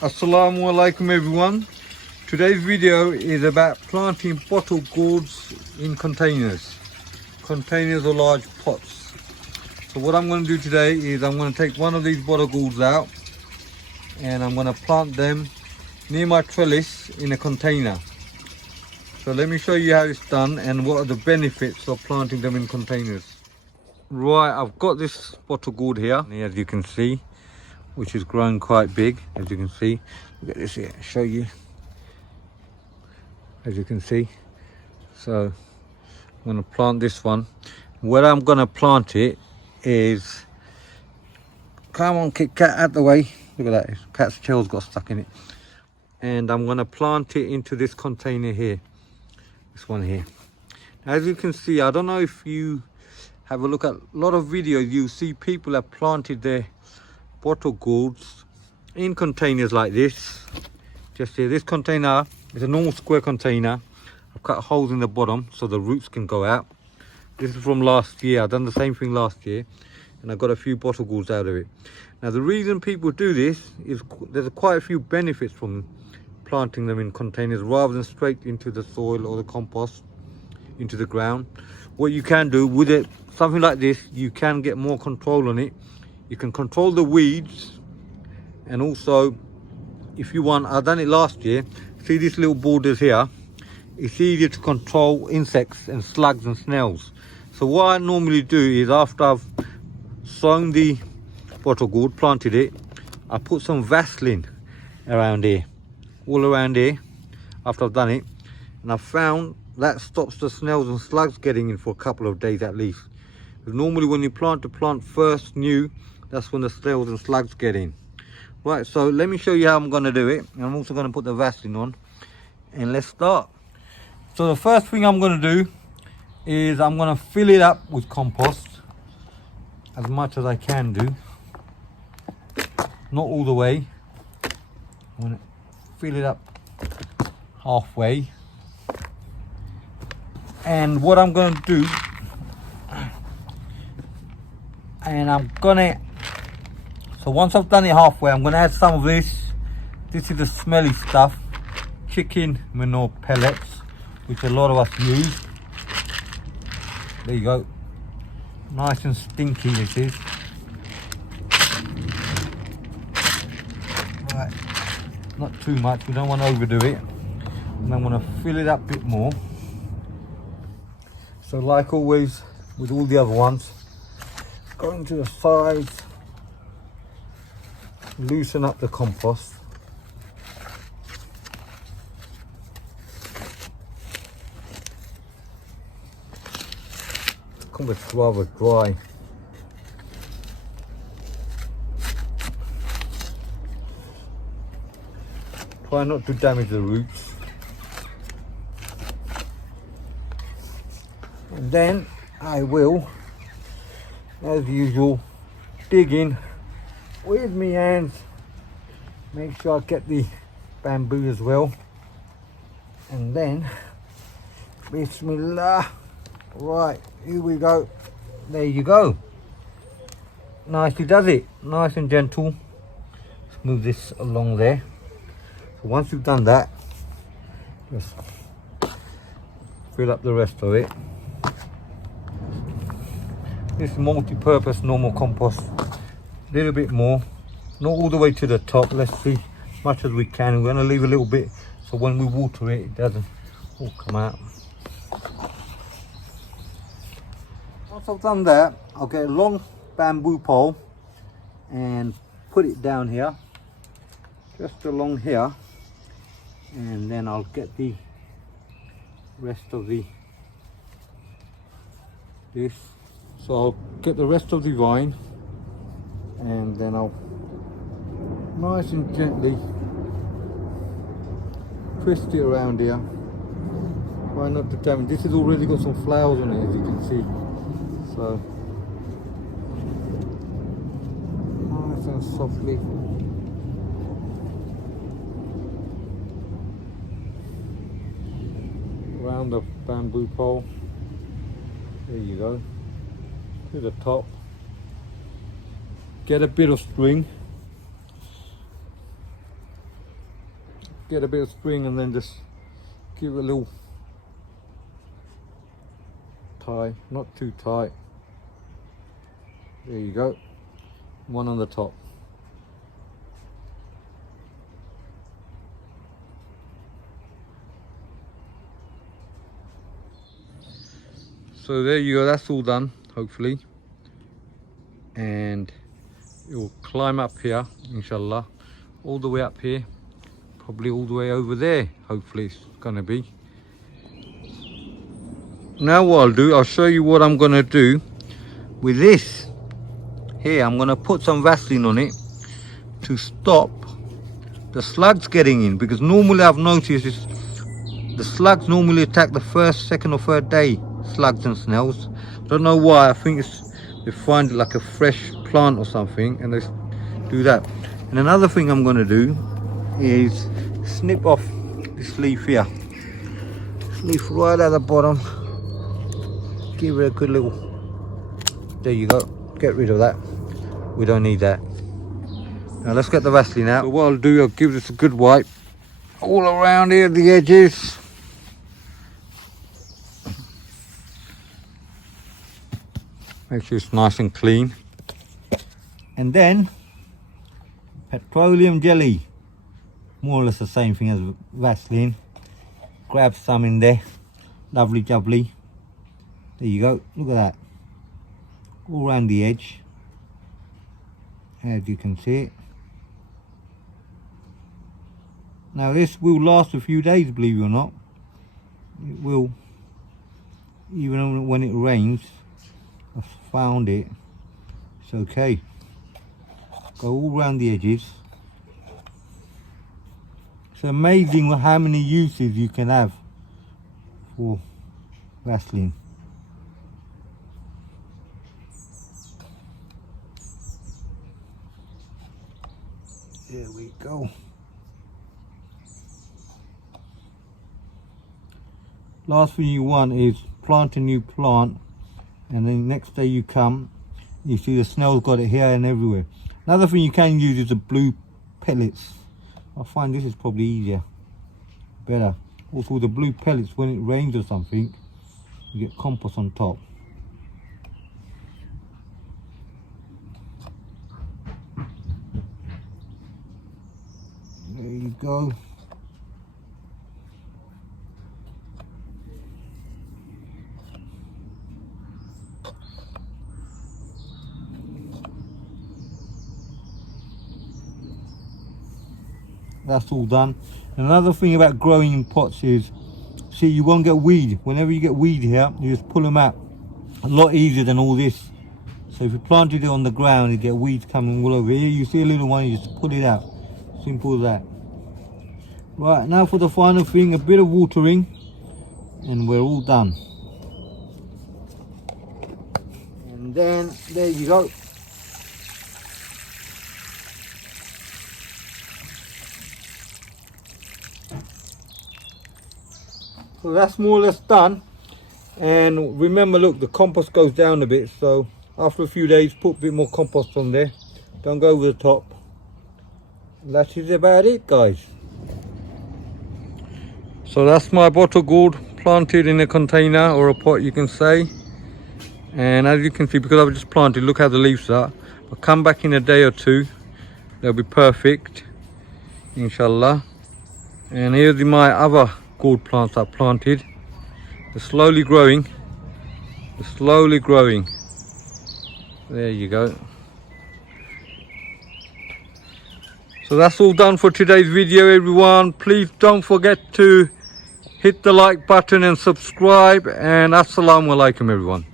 Assalamu alaikum everyone. Today's video is about planting bottle gourds in containers. Containers or large pots. So what I'm going to do today is I'm going to take one of these bottle gourds out and I'm going to plant them near my trellis in a container. So let me show you how it's done and what are the benefits of planting them in containers. Right, I've got this bottle gourd here, as you can see, which is growing quite big, as you can see. Look at this here, show you. As you can see. So I'm going to plant this one. Where I'm going to plant it is, come on Kit Kat, out the way. Look at that, cat's tail's got stuck in it. And I'm going to plant it into this container here. This one here. As you can see, I don't know if you have a look at a lot of videos, you see people have planted their bottle gourds in containers like this. Just here, this container is a normal square container. I've cut holes in the bottom so the roots can go out. This is from last year. I've done the same thing last year and I got a few bottle gourds out of it. Now the reason people do this is there's quite a few benefits from planting them in containers rather than straight into the soil or the compost into the ground. What you can do with it, something like this, you can get more control on it. You can control the weeds, and also if you want, I've done it last year, see these little borders here, it's easier to control insects and slugs and snails. So what I normally do is after I've sown the bottle gourd, planted it, I put some Vaseline around here, all around here after I've done it, and I've found that stops the snails and slugs getting in for a couple of days at least. Because normally when you plant the plant first new, that's when the snails and slugs get in. Right, so let me show you how I'm going to do it. I'm also going to put the Vaseline on. And let's start. So the first thing I'm going to do is I'm going to fill it up with compost. As much as I can do. Not all the way. I'm going to fill it up halfway. And what I'm going to do, so once I've done it halfway, I'm going to add some of this. This is the smelly stuff, chicken manure pellets, which a lot of us use. There you go. Nice and stinky this is. Right, not too much, we don't want to overdo it. And I'm going to fill it up a bit more. So like always with all the other ones, going to the sides, loosen up the compost. The compost is rather dry. Try not to damage the roots. And then I will, as usual, dig in with my hands. Make sure I get the bamboo as well. And then, Bismillah. Right, here we go. There you go. Nicely does it. Nice and gentle. Let's move this along there. So once you've done that, just fill up the rest of it. This multi-purpose normal compost, a little bit more, not all the way to the top. Let's see, as much as we can. We're going to leave a little bit so when we water it, it doesn't all come out. Once I've done that, I'll get a long bamboo pole and put it down here, just along here, and then I'll get the rest of this. So I'll get the rest of the vine and then I'll nice and gently twist it around here. Try not to damage. This has already got some flowers on it, as you can see. So nice and softly. Around the bamboo pole. There you go. To the top, get a bit of string, get a bit of string and then just give it a little tie, not too tight. There you go, one on the top. So there you go, that's all done, hopefully. And it will climb up here, inshallah, all the way up here, probably all the way over there, hopefully it's gonna be. Now what I'll do, I'll show you what I'm gonna do with this. Here, I'm gonna put some Vaseline on it to stop the slugs getting in, because normally I've noticed is the slugs normally attack the first, second or third day, slugs and snails. I don't know why, I think it's they find like a fresh plant or something and they do that. And another thing I'm gonna do is snip off this leaf here. This leaf right at the bottom. Give it a good little, there you go, get rid of that. We don't need that. Now let's get the Vaseline out. So what I'll do, I'll give this a good wipe all around here, the edges. Make sure it's nice and clean. And then petroleum jelly, more or less the same thing as Vaseline. Grab some in there, lovely jubbly. There you go, look at that, all around the edge, as you can see it. Now this will last a few days, believe it or not. It will, even when it rains. I found it, it's okay. Go all around the edges. It's amazing how many uses you can have for Vaseline. There we go. Last thing you want is plant a new plant and then next day you come, you see the snails got it here and everywhere. Another thing you can use is the blue pellets. I find this is probably easier, better. Also the blue pellets, when it rains or something, you get compost on top. There you go. That's all done. Another thing about growing in pots is, see, you won't get weed. Whenever you get weed here, you just pull them out. A lot easier than all this. So if you planted it on the ground, you get weeds coming all over here. You see a little one, you just pull it out. Simple as that. Right, now for the final thing, a bit of watering, and we're all done. And then, there you go. So that's more or less done. And remember, look, the compost goes down a bit, so after a few days put a bit more compost on there. Don't go over the top. That is about it, guys. So that's my bottle gourd planted in a container or a pot, you can say. And as you can see, because I've just planted, look how the leaves are. I'll come back in a day or two, they'll be perfect, inshallah. And here's my other gourd plants I planted. They're slowly growing. They're slowly growing. There you go. So that's all done for today's video, everyone. Please don't forget to hit the like button and subscribe. And assalamu alaikum, everyone.